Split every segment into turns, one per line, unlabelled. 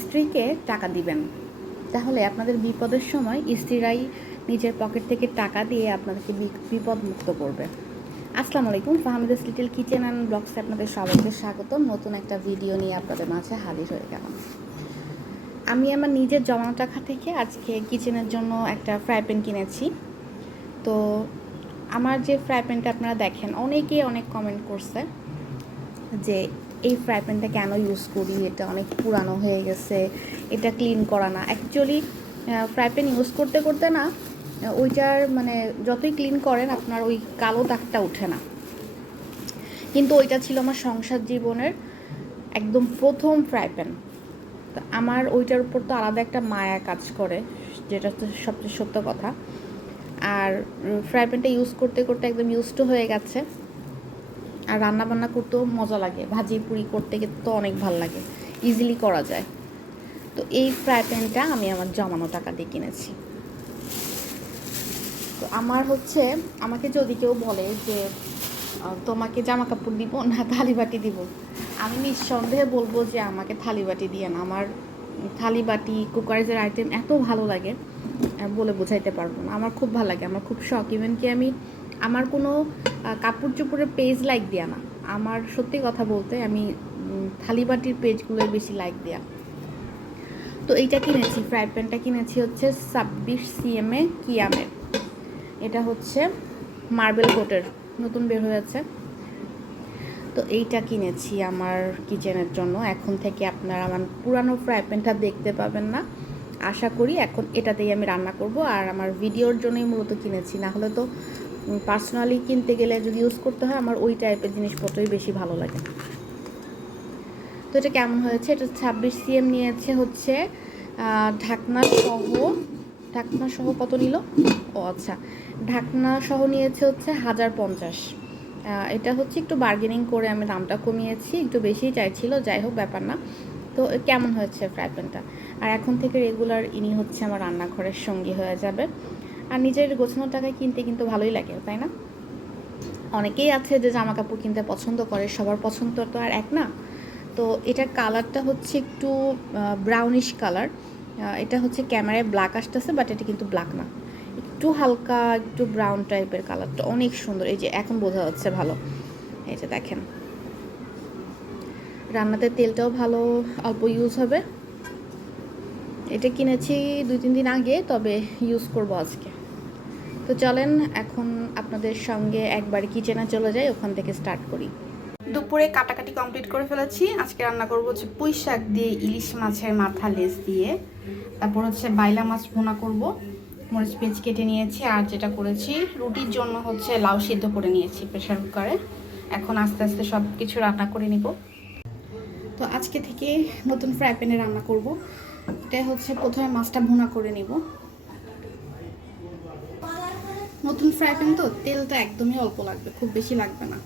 স্ত্রীকে টাকা দিবেন। তাহলে আপনাদের বিপদের সময় স্ত্রীরাই নিজের পকেট থেকে টাকা দিয়ে আপনাদেরকে বিপদ মুক্ত করবে। আসসালামু আলাইকুম ফাহমিদাস লিটিল কিচেন অ্যান্ড ব্লগসে আপনাদের সবাইকে স্বাগতম নতুন একটা ভিডিও নিয়ে আপনাদের মাঝে হাজির হয়ে গেলাম। আমি আমার নিজের জমানো টাকা থেকে আজকে কিচেনের জন্য একটা ফ্রাই প্যান কিনেছি। তো আমার যে ফ্রাই প্যানটা আপনারা দেখেন, অনেকেই অনেক কমেন্ট করছে যে এই ফ্রাই প্যানটা কেন ইউজ করি? এটা অনেক পুরানো হয়ে গেছে। এটা ক্লিন করা না। অ্যাকচুয়ালি ফ্রাই প্যান ইউজ করতে করতে না ওইটার মানে যতই ক্লিন করেন, আপনার ওই কালো দাগটা ওঠে না। কিন্তু ওইটা ছিল আমার সংসার জীবনের একদম প্রথম ফ্রাই প্যান তো আমার ওইটার উপর তো আলাদা একটা মায়া কাজ করে, যেটা হচ্ছে সবচেয়ে সত্য কথা। আর ফ্রাই প্যানটা ইউজ করতে করতে একদম ইউজড হয়ে গেছে। আর রান্না বান্না করতেও মজা লাগে। ভাজি, পুরি করতে তো অনেক ভালো লাগে। ইজিলি করা যায়। তো এই ফ্রাই প্যানটা আমি আমার জমানো টাকা দিয়ে কিনেছি। তো আমার হচ্ছে, আমাকে যদি কেউ বলে যে তোমাকে জামা কাপড় দিব না থালি বাটি দিব? আমি নিঃসন্দেহে বলব যে, আমাকে থালি বাটি দিয়ে না। আমার থালি বাটি কুকারেজের আইটেম এত ভালো লাগে বলে বোঝাইতে পারব না। আমার খুব ভালো লাগে। আমার খুব শখ। ইভেন কি আমি আমার কোনো কাপড় চোপড়ের পেজ লাইক দেওয়া না। আমার সত্যি কথা বলতে আমি থালিবাটির থালি পেজগুলোই বেশি লাইক দেওয়া তো এইটা কিনেছি ফ্রাই প্যানটা কিনেছি হচ্ছে ছাব্বিশ সিএমএ কিয়ামের। এটা হচ্ছে মার্বেল কোটের, নতুন বের হয়ে হয়েছে তো এইটা কিনেছি আমার কিচেনের জন্য। এখন থেকে আপনারা আমার পুরানো ফ্রাই প্যানটা দেখতে পাবেন না। আশা করি এখন এটাতেই আমি রান্না করব। আর আমার ভিডিওর জন্যই মূলত কিনেছি। না হলে তো পার্সোনালি কিনতে গেলে যদি ইউজ করতে হয়, আমার ওই টাইপের জিনিসপত্রই বেশি ভালো লাগে। তো এটা কেমন হয়েছে? এটা ছাব্বিশ সিএম নিয়েছে হচ্ছে ঢাকনা সহ ঢাকনা সহ কত নিল? ও আচ্ছা। ঢাকনা সহ নিয়েছে হচ্ছে হাজার পঞ্চাশ। এটা হচ্ছে একটু বার্গেনিং করে আমি দামটা কমিয়েছি, একটু বেশিই চাইছিল, যাই হোক, ব্যাপার না। তো কেমন হয়েছে ফ্রাই প্যানটা আর এখন থেকে রেগুলার ইনি হচ্ছে আমার রান্নাঘরের সঙ্গী হয়ে যাবে। আর নিজের গোছানোর টাকায় কিনতে কিন্তু ভালোই লাগে, তাই না? অনেকেই আছে যে জামা কাপড় কিনতে পছন্দ করে, সবার পছন্দ তো আর এক না। তো এটার কালারটা হচ্ছে একটু ব্রাউনিশ কালার এটা হচ্ছে ক্যামেরায় ব্ল্যাক আসতেছে বাট এটা কিন্তু ব্ল্যাক না। একটু হালকা, একটু ব্রাউন টাইপের কালারটা অনেক সুন্দর। এই যে এখন বোঝা যাচ্ছে ভালো। এই যে দেখেন। রান্নাতে তেলটাও ভালো, অল্প ইউজ হবে। এটা কিনেছি দুই তিন দিন আগে, তবে ইউজ করব আজকে। তো চলেন, এখন আপনাদের সঙ্গে একবার কিচেনে চলে যাই, ওখান থেকে স্টার্ট করি। দুপুরে কাটাকাটি কমপ্লিট করে ফেলেছি। আজকে রান্না করব হচ্ছে পুঁই শাক দিয়ে ইলিশ মাছের মাথা লেজ দিয়ে। তারপর হচ্ছে বাইলা মাছ ভোনা করব। মরিচ পেঁচ কেটে নিয়েছি, আর যেটা করেছি, রুটির জন্য হচ্ছে লাউ সিদ্ধ করে নিয়েছি প্রেশার কুকারে। এখন আস্তে আস্তে সব কিছু রান্না করে নিব। তো আজকে থেকে নতুন ফ্রাই প্যানে রান্না করব। এটা হচ্ছে প্রথমে মাছটা ভোনা করে নিব। নতুন ফ্রাই প্যান তো তেলটা একদমই অল্প লাগবে খুব বেশি লাগবে না।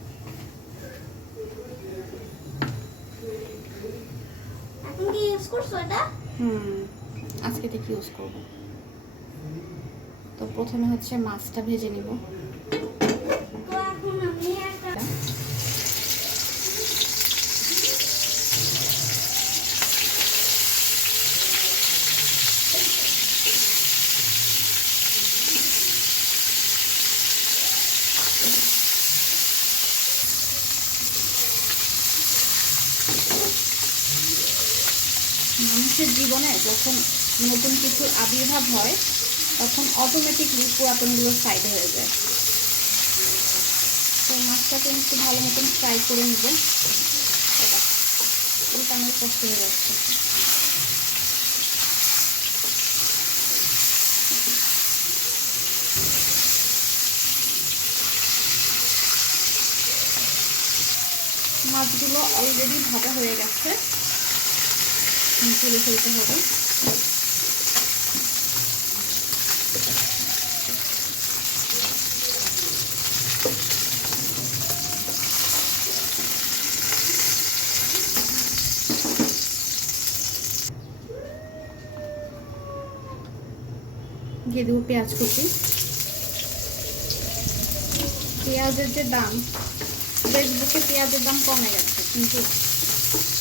হুম আজকে থেকে ইউজ করব। তো প্রথমে হচ্ছে মাছটা ভেজে নিব। মানুষের জীবনে যখন নতুন কিছুর আবির্ভাব হয়, তখন অটোমেটিকলি পুরাতনগুলো সাইড হয়ে যায়। তো মাছটাকে একটু ভালো মতন ফ্রাই করে নিব। উল্টানোর কষ্ট হয়ে যাচ্ছে। মাছগুলো অলরেডি ভাজা হয়ে গেছে। তুলে ফেলতে হবে। দিয়ে দেবো পেঁয়াজ কুচি। পেঁয়াজের যে দাম ফেসবুকে পেঁয়াজের দাম কমে গেছে, কিন্তু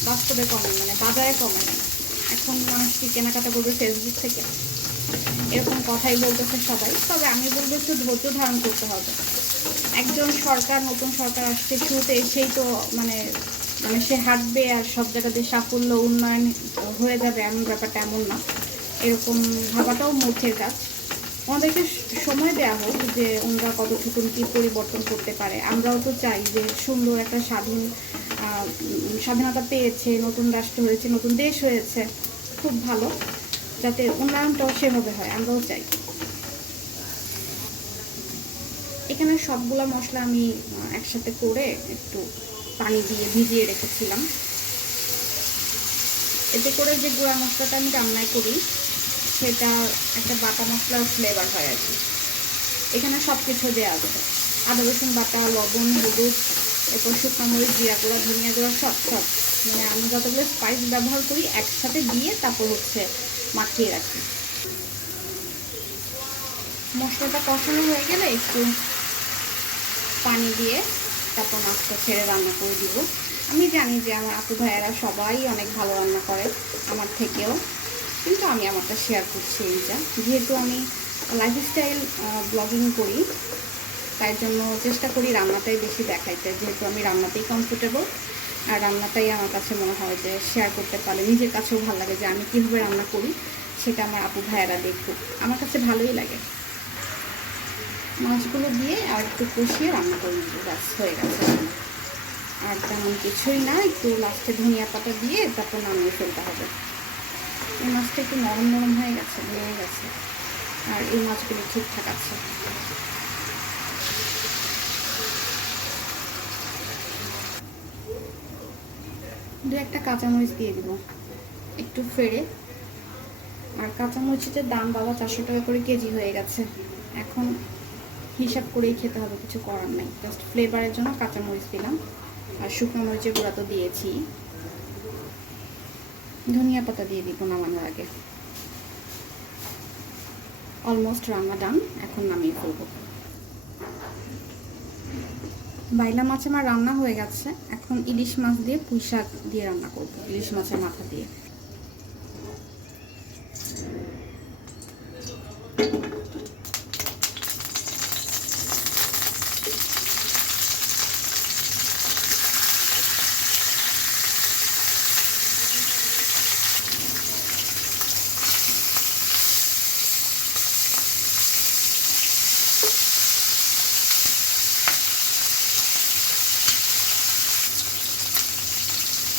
বাস্তবে কমে মানে বাজারে কমে না এখন মানুষ কি কেনাকাটা করবে ফেসবুক থেকে। এরকম কথাই বলতেছে সবাই। তবে আমি বলব একটু ধৈর্য ধারণ করতে হবে। একজন সরকার, নতুন সরকার আসছে শুরুতে এসেই তো মানে মানে সে হাঁটবে আর সব জায়গাতে সাফল্য, উন্নয়ন হয়ে যাবে এমন ব্যাপারটা এমন না। এরকম ভাবাটাও মূর্খের কাজ। আমাদেরকে সময় দেওয়া হোক যে ওনারা কতটুকুন কী পরিবর্তন করতে পারে। আমরাও তো চাই যে সুন্দর একটা স্বাধীন স্বাধীনতা পেয়েছে, নতুন রাষ্ট্র হয়েছে, নতুন দেশ হয়েছে। খুব ভালো, যাতে উন্নয়নটাও সেভাবে হয়, আমরাও চাই। এখানে সবগুলো মশলা আমি একসাথে করে একটু পানি দিয়ে ভিজিয়ে রেখেছিলাম। এতে করে যে গুঁড়া মশলাটা আমি রান্নায় করি, সেটা একটা বাটা মশলার ফ্লেভার হয় আর কি। এখানে সব কিছু দেওয়া আছে আদা রসুন বাটা, লবণ, হলুদ, এরপর শুকনো মরিচ, জিরা গুঁড়া, ধনিয়া গুঁড়া, সব সব। মানে আমি যতগুলো স্পাইস ব্যবহার করি একসাথে দিয়ে তারপর হচ্ছে মাখিয়ে রাখি। মশলাটা কষানো হয়ে গেলে একটু পানি দিয়ে তারপর মাছটা ছেড়ে রান্না করে দিব। আমি জানি যে আমার আপু ভাইয়েরা সবাই অনেক ভালো রান্না করে, আমার থেকেও। কিন্তু আমি আমারটা শেয়ার করছি এইটা যেহেতু আমি লাইফস্টাইল ব্লগিং করি, তাই জন্য চেষ্টা করি রান্নাটাই বেশি দেখাইতে। যেহেতু আমি রান্নাতেই কমফোর্টেবল আর রান্নাটাই আমার কাছে মনে হয় যে শেয়ার করতে পারলে নিজের কাছেও ভালো লাগে যে আমি কীভাবে রান্না করি, সেটা আমার আপু ভাইয়েরা দেখুক। আমার কাছে ভালোই লাগে। মাছগুলো দিয়ে আর একটু কষিয়ে রান্না করে নিব। ব্যাস, হয়ে গেছে। আর তেমন কিছুই না, একটু লাস্টে ধনিয়া পাতা দিয়ে তারপর নামিয়ে ফেলতে হবে। এই মাছটা একটু নরম নরম হয়ে গেছে ভেঙে গেছে। আর এই মাছগুলো ঠিকঠাক আছে। দু একটা কাঁচামরিচ দিয়ে দিব। একটু ফেড়ে। আর কাঁচামরিচের দাম বাবা চারশো টাকা করে কেজি হয়ে গেছে। এখন হিসাব করেই খেতে হবে, কিছু করার নাই। জাস্ট ফ্লেভারের জন্য কাঁচামরিচ দিলাম। আর শুকনো মরিচের গুঁড়া তো দিয়েছি। ধনিয়া পাতা দিয়ে দিব নামানোর আগে। অলমোস্ট রান্না ডান এখন নামিয়ে ফেলব। বাইলা মাছ আমার রান্না হয়ে গেছে। এখন ইলিশ মাছ দিয়ে পুঁই শাক দিয়ে রান্না করব। ইলিশ মাছের মাথা দিয়ে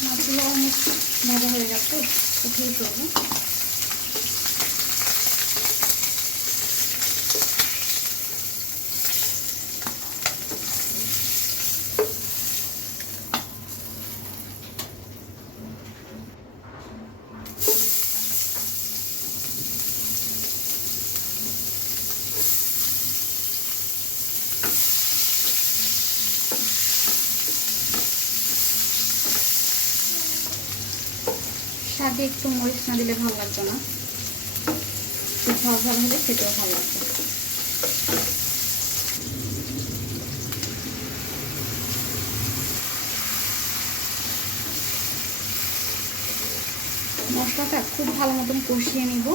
মাছগুলো অলমোস্ট ভাজা হয়ে গেছে উঠিয়ে ফেলব শাকে একটু মরিচ না দিলে ভালো লাগতো না। একটু ঝাল ঝাল হলে খেতেও ভালো লাগতো। মশলাটা খুব ভালো মতন কষিয়ে নিব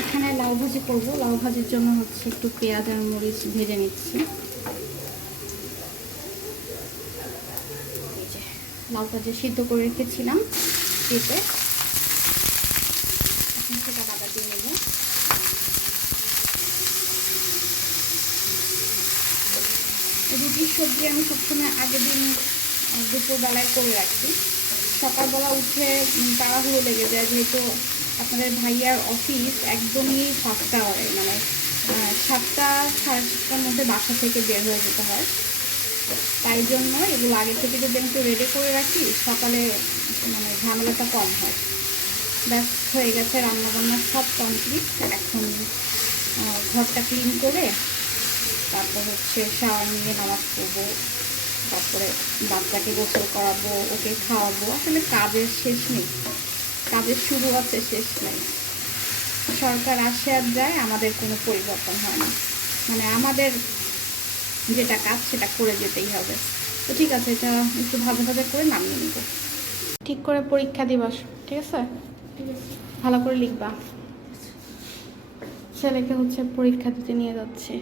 এখানে লাউ ভাজি করব। লাউ ভাজির জন্য হচ্ছে একটু পেঁয়াজ আর মরিচ ভেজে নিচ্ছি। লাউটা যে সিদ্ধ করে রেখেছিলাম কেটে সেটা বাটা দিয়ে নেব। রুটির সবজি আমি সবসময় আগের দিন দুপুরবেলায় করে রাখি। সকালবেলা উঠে তাড়াহুড়ো লেগে যায়, যেহেতু আপনাদের ভাইয়ার অফিস একদমই ফার্স্ট আওয়ারে মানে সাতটা সাড়ে সাতটার মধ্যে বাসা থেকে বের হয়ে যেতে হয়। তাই জন্য এগুলো আগে থেকে যদি আমি একটু রেডি করে রাখি, সকালে মানে ঝামেলাটা কম হয়। ব্যাস, হয়ে গেছে, রান্নাবান্না সব কমপ্লিট এখন ঘরটা ক্লিন করে তারপর হচ্ছে শাওয়ার নিয়ে নামাজ পড়ব, তারপরে বাচ্চাকে গোসল করাবো, ওকে খাওয়াবো। আসলে কাজের শেষ নেই। কাজের শুরু আছে শেষ নেই। সরকার আসে আর যায় আমাদের কোনো পরিবর্তন হয় না। মানে আমাদের যেটা কাজ সেটা করে যেতেই হবে। তো ঠিক আছে এটা একটু ভাজা ভাজা করে নামিয়ে নিব। ঠিক করে পরীক্ষা দিবস ঠিক আছে?
ঠিক আছে।
ভালো করে লিখবা। ছেলেকে হচ্ছে পরীক্ষা দিতে নিয়ে যাচ্ছি।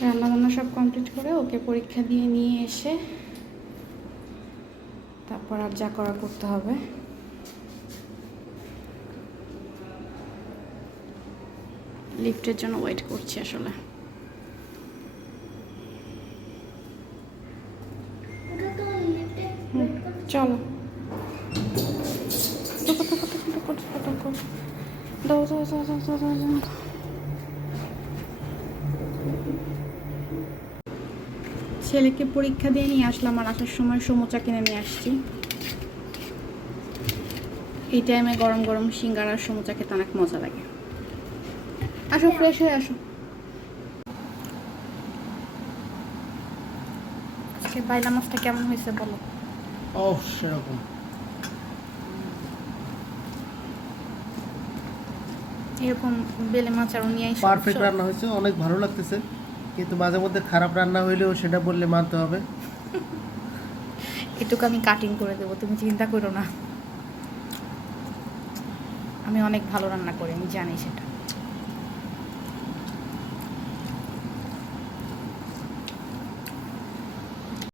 রান্না বান্না সব কমপ্লিট করে ওকে পরীক্ষা দিয়ে নিয়ে এসে তারপর আর যা করা করতে হবে। লিফটের জন্য ওয়েট করছি আসলে। চলো। দাও দাও দাও দাও দাও দাও। ছেলেকে পরীক্ষা দিয়ে নিয়ে আসলাম আর আসার সময় সমোচা কিনে নিয়ে আসছি। এই টাইমে গরম গরম সিঙ্গারার সমোচা খেতে অনেক মজা লাগে। আসো ফ্রেশ হয়ে আসো। আজকে বাইলা মাছটা কেমন হয়েছে বলো?
ও সেরকম।
এরকম বেলে মাছ আরও নিয়ে এসো
পারফেক্ট রান্না হয়েছে অনেক ভালো লাগতেছে। কিন্তু মাঝে মধ্যে খারাপ রান্না হইলেও সেটা বললে মানতে হবে।
এটুকু আমি কাটিং করে দেবো তুমি চিন্তা করো না। আমি অনেক ভালো রান্না করি আমি জানি সেটা।